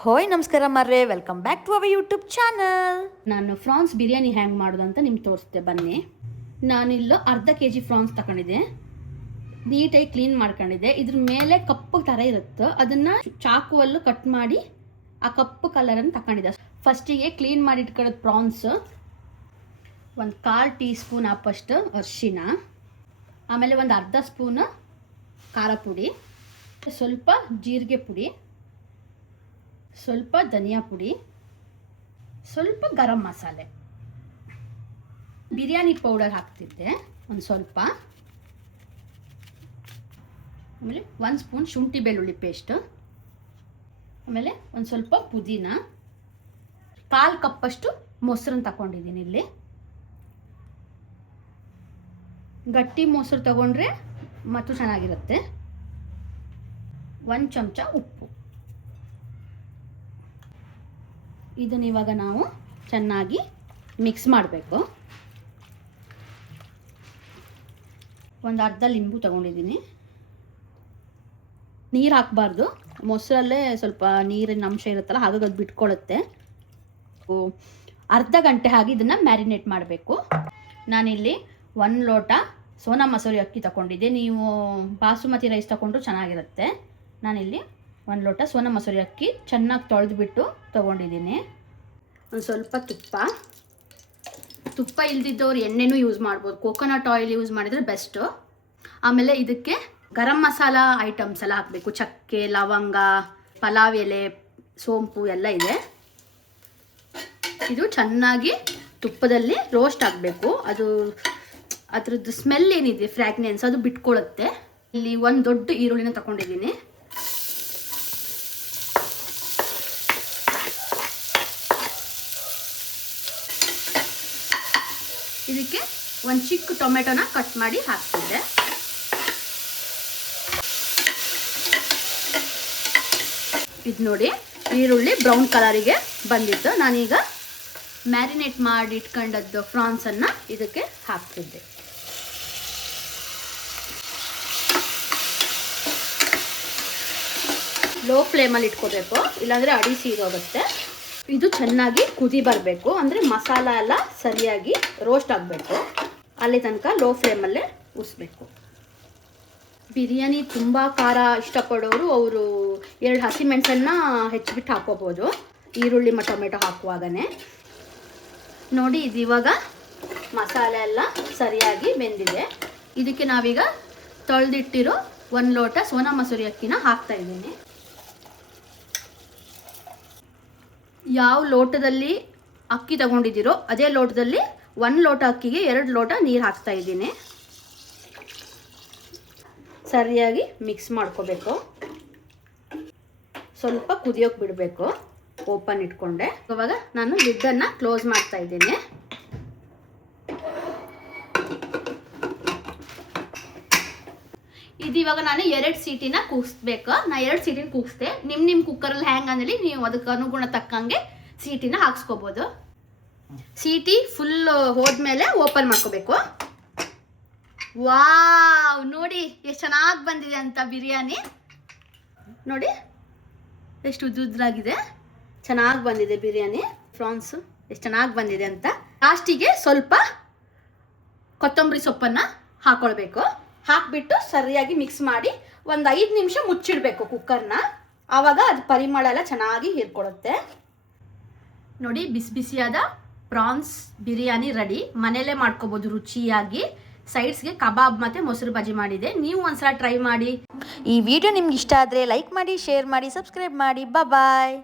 ಹೋಯ್ ನಮಸ್ಕಾರ ಮರ್ರೆ, welcome back to our YouTube channel. ನಾನು ಫ್ರಾನ್ಸ್ ಬಿರಿಯಾನಿ ಹ್ಯಾಂಗೆ ಮಾಡೋದು ಅಂತ ನಿಮ್ಗೆ ತೋರಿಸ್ತೆ ಬನ್ನಿ. ನಾನಿಲ್ಲೋ ಅರ್ಧ kg ಫ್ರಾನ್ಸ್ ತಗೊಂಡಿದ್ದೆ, ನೀಟಾಗಿ ಕ್ಲೀನ್ ಮಾಡ್ಕೊಂಡಿದ್ದೆ. ಇದ್ರ ಮೇಲೆ ಕಪ್ಪು ಥರ ಇರುತ್ತೆ, ಅದನ್ನು ಚಾಕುವಲ್ಲೂ ಕಟ್ ಮಾಡಿ ಆ ಕಪ್ಪು ಕಲರನ್ನು ತಗೊಂಡಿದ್ದೆ. ಫಸ್ಟಿಗೆ ಕ್ಲೀನ್ ಮಾಡಿ ಇಟ್ಕೊಳ್ಳೋದು ಪ್ರಾನ್ಸ್, ಒಂದು 1/4 ಟೀ ಸ್ಪೂನ್ ಹಾಪಷ್ಟು ಅರಿಶಿನ, ಆಮೇಲೆ ಒಂದು ಅರ್ಧ ಸ್ಪೂನು ಖಾರ ಪುಡಿ, ಸ್ವಲ್ಪ ಜೀರಿಗೆ ಪುಡಿ, ಸ್ವಲ್ಪ ಧನಿಯಾ ಪುಡಿ, ಸ್ವಲ್ಪ ಗರಂ ಮಸಾಲೆ, ಬಿರಿಯಾನಿ ಪೌಡರ್ ಹಾಕ್ತಿದ್ದೆ ಒಂದು ಸ್ವಲ್ಪ, ಆಮೇಲೆ 1 ಸ್ಪೂನ್ ಶುಂಠಿ ಬೆಳ್ಳುಳ್ಳಿ ಪೇಸ್ಟ್, ಆಮೇಲೆ ಒಂದು ಸ್ವಲ್ಪ ಪುದೀನ, 1/4 ಕಪ್ಪಷ್ಟು ಮೊಸರನ್ನು ತಗೊಂಡಿದ್ದೀನಿ. ಇಲ್ಲಿ ಗಟ್ಟಿ ಮೊಸರು ತಗೊಂಡ್ರೆ ಮತ್ತು ಚೆನ್ನಾಗಿರುತ್ತೆ. 1 ಚಮಚ ಉಪ್ಪು. ಇದನ್ನ ಇವಾಗ ನಾವು ಚೆನ್ನಾಗಿ ಮಿಕ್ಸ್ ಮಾಡಬೇಕು. ಒಂದು ಅರ್ಧ ಲಿಂಬು ತಗೊಂಡಿದ್ದೀನಿ. ನೀರು ಹಾಕಬಾರ್ದು, ಮೊಸರಲ್ಲೇ ಸ್ವಲ್ಪ ನೀರಿನ ಅಂಶ ಇರುತ್ತಲ್ಲ, ಹಾಗಾಗಿ ಅದು ಬಿಟ್ಕೊಳ್ಳುತ್ತೆ. ಅರ್ಧ ಗಂಟೆ ಹಾಗೆ ಇದನ್ನು ಮ್ಯಾರಿನೇಟ್ ಮಾಡಬೇಕು. ನಾನಿಲ್ಲಿ 1 ಲೋಟ ಸೋನಾ ಮಸೂರಿ ಅಕ್ಕಿ ತಗೊಂಡಿದ್ದೆ, ನೀವು ಬಾಸುಮತಿ ರೈಸ್ ತಗೊಂಡ್ರು ಚೆನ್ನಾಗಿರುತ್ತೆ. ನಾನಿಲ್ಲಿ 1 ಲೋಟ ಸೋನಾ ಮಸೂರಿ ಅಕ್ಕಿ ಚೆನ್ನಾಗಿ ತೊಳೆದುಬಿಟ್ಟು ತೊಗೊಂಡಿದ್ದೀನಿ. ಒಂದು ಸ್ವಲ್ಪ ತುಪ್ಪ ಇಲ್ದಿದ್ದವ್ರು ಎಣ್ಣೆನೂ ಯೂಸ್ ಮಾಡ್ಬೋದು, ಕೋಕೋನಟ್ ಆಯಿಲ್ ಯೂಸ್ ಮಾಡಿದರೆ ಬೆಸ್ಟು. ಆಮೇಲೆ ಇದಕ್ಕೆ ಗರಂ ಮಸಾಲ ಐಟಮ್ಸ್ ಎಲ್ಲ ಹಾಕಬೇಕು, ಚಕ್ಕೆ, ಲವಂಗ, ಪಲಾವ್ ಎಲೆ, ಸೋಂಪು ಎಲ್ಲ ಇದೆ. ಇದು ಚೆನ್ನಾಗಿ ತುಪ್ಪದಲ್ಲಿ ರೋಸ್ಟ್ ಆಗಬೇಕು. ಅದ್ರದ್ದು ಸ್ಮೆಲ್ ಏನಿದೆ, ಫ್ರ್ಯಾಗ್ನೆನ್ಸ್, ಅದು ಬಿಟ್ಕೊಳ್ಳುತ್ತೆ. ಇಲ್ಲಿ 1 ದೊಡ್ಡ ಈರುಳ್ಳಿನ ತಗೊಂಡಿದ್ದೀನಿ. ಇದಕ್ಕೆ 1 ಚಿಕ್ಕ ಟೊಮೆಟೊನ ಕಟ್ ಮಾಡಿ ಹಾಕ್ತಿದ್ದೆ. ಇದು ನೋಡಿ, ಈರುಳ್ಳಿ ಬ್ರೌನ್ ಕಲರಿಗೆ ಬಂದಿತ್ತು. ನಾನೀಗ ಮ್ಯಾರಿನೇಟ್ ಮಾಡಿ ಇಟ್ಕೊಂಡದ್ದು ಫ್ರಾನ್ಸನ್ನು ಇದಕ್ಕೆ ಹಾಕ್ತಿದ್ದೆ. ಲೋ ಫ್ಲೇಮಲ್ಲಿ ಇಟ್ಕೋಬೇಕು, ಇಲ್ಲಾಂದರೆ ಅಡಿ ಸೀದೋಗುತ್ತೆ. ಇದು ಚೆನ್ನಾಗಿ ಕುದಿ ಬರಬೇಕು, ಅಂದರೆ ಮಸಾಲ ಎಲ್ಲ ಸರಿಯಾಗಿ ರೋಸ್ಟ್ ಆಗಬೇಕು. ಅಲ್ಲಿ ತನಕ ಲೋ ಫ್ಲೇಮಲ್ಲೇ ಉರಿಸ್ಬೇಕು. ಬಿರಿಯಾನಿ ತುಂಬ ಖಾರ ಇಷ್ಟಪಡೋರು ಅವರು 2 ಹಸಿಮೆಣಸನ್ನು ಹೆಚ್ಚಿಬಿಟ್ಟು ಹಾಕೋಬೋದು, ಈರುಳ್ಳಿ ಮತ್ತು ಟೊಮೆಟೊ ಹಾಕುವಾಗನೇ. ನೋಡಿ, ಇದು ಇವಾಗ ಮಸಾಲೆ ಎಲ್ಲ ಸರಿಯಾಗಿ ಬೆಂದಿದೆ. ಇದಕ್ಕೆ ನಾವೀಗ ತೊಳೆದಿಟ್ಟಿರೋ 1 ಲೋಟ ಸೋನಾ ಮಸೂರಿ ಅಕ್ಕಿನ ಹಾಕ್ತಾಯಿದ್ದೀನಿ. ಯಾವ ಲೋಟದಲ್ಲಿ ಅಕ್ಕಿ ತಗೊಂಡಿದ್ದೀರೋ ಅದೇ ಲೋಟದಲ್ಲಿ 1 ಲೋಟ ಅಕ್ಕಿಗೆ 2 ಲೋಟ ನೀರು ಹಾಕ್ತಾ ಇದ್ದೀನಿ. ಸರಿಯಾಗಿ ಮಿಕ್ಸ್ ಮಾಡ್ಕೋಬೇಕು. ಸ್ವಲ್ಪ ಕುದಿಯೋಕೆ ಬಿಡಬೇಕು, ಓಪನ್ ಇಟ್ಕೊಂಡೆ. ಇವಾಗ ನಾನು ಲಿಡ್ಡನ್ನು ಕ್ಲೋಸ್ ಮಾಡ್ತಾ ಇದ್ದೀನಿ. ಇದು ಇವಾಗ ನಾನು 2 ಸೀಟಿನ ಕೂಗಿಸ್ಬೇಕು. ನಾನು 2 ಸೀಟಿನ ಕೂಗಿಸ್ದೆ. ನಿಮ್ಮ ಕುಕ್ಕರಲ್ಲಿ ಹ್ಯಾಂಗ್ ಅಂದೇಳಿ ನೀವು ಅದಕ್ಕೆ ಅನುಗುಣ ತಕ್ಕಂಗೆ ಸೀಟಿನ ಹಾಕ್ಸ್ಕೋಬೋದು. ಸೀಟಿ ಫುಲ್ ಹೋದ್ಮೇಲೆ ಓಪನ್ ಮಾಡ್ಕೋಬೇಕು. ವಾವ್, ನೋಡಿ ಎಷ್ಟು ಚೆನ್ನಾಗಿ ಬಂದಿದೆ ಅಂತ ಬಿರಿಯಾನಿ. ನೋಡಿ ಎಷ್ಟು ಉದ್ದುದ್ರಾಗಿದೆ, ಚೆನ್ನಾಗಿ ಬಂದಿದೆ ಬಿರಿಯಾನಿ. ಫ್ರಾನ್ಸು ಎಷ್ಟು ಚೆನ್ನಾಗಿ ಬಂದಿದೆ ಅಂತ. ಲಾಸ್ಟಿಗೆ ಸ್ವಲ್ಪ ಕೊತ್ತಂಬರಿ ಸೊಪ್ಪನ್ನು ಹಾಕ್ಕೊಳ್ಬೇಕು. ಹಾಕಿಬಿಟ್ಟು ಸರಿಯಾಗಿ ಮಿಕ್ಸ್ ಮಾಡಿ ಒಂದು 5 ನಿಮಿಷ ಮುಚ್ಚಿಡಬೇಕು ಕುಕ್ಕರ್ನ. ಆವಾಗ ಅದು ಪರಿಮಳ ಎಲ್ಲ ಚೆನ್ನಾಗಿ ಹೀರ್ಕೊಳ್ಳುತ್ತೆ. ನೋಡಿ, ಬಿಸಿ ಬಿಸಿಯಾದ ಪ್ರಾನ್ಸ್ ಬಿರಿಯಾನಿ ರೆಡಿ. ಮನೆಯಲ್ಲೇ ಮಾಡ್ಕೋಬೋದು ರುಚಿಯಾಗಿ. ಸೈಡ್ಸ್ಗೆ ಕಬಾಬ್ ಮತ್ತು ಮೊಸರು ಬಜ್ಜಿ ಮಾಡಿದೆ, ನೀವು ಒಂದ್ಸಲ ಟ್ರೈ ಮಾಡಿ. ಈ ವಿಡಿಯೋ ನಿಮ್ಗೆ ಇಷ್ಟ ಆದರೆ ಲೈಕ್ ಮಾಡಿ, ಶೇರ್ ಮಾಡಿ, ಸಬ್ಸ್ಕ್ರೈಬ್ ಮಾಡಿ. ಬಾಯ್.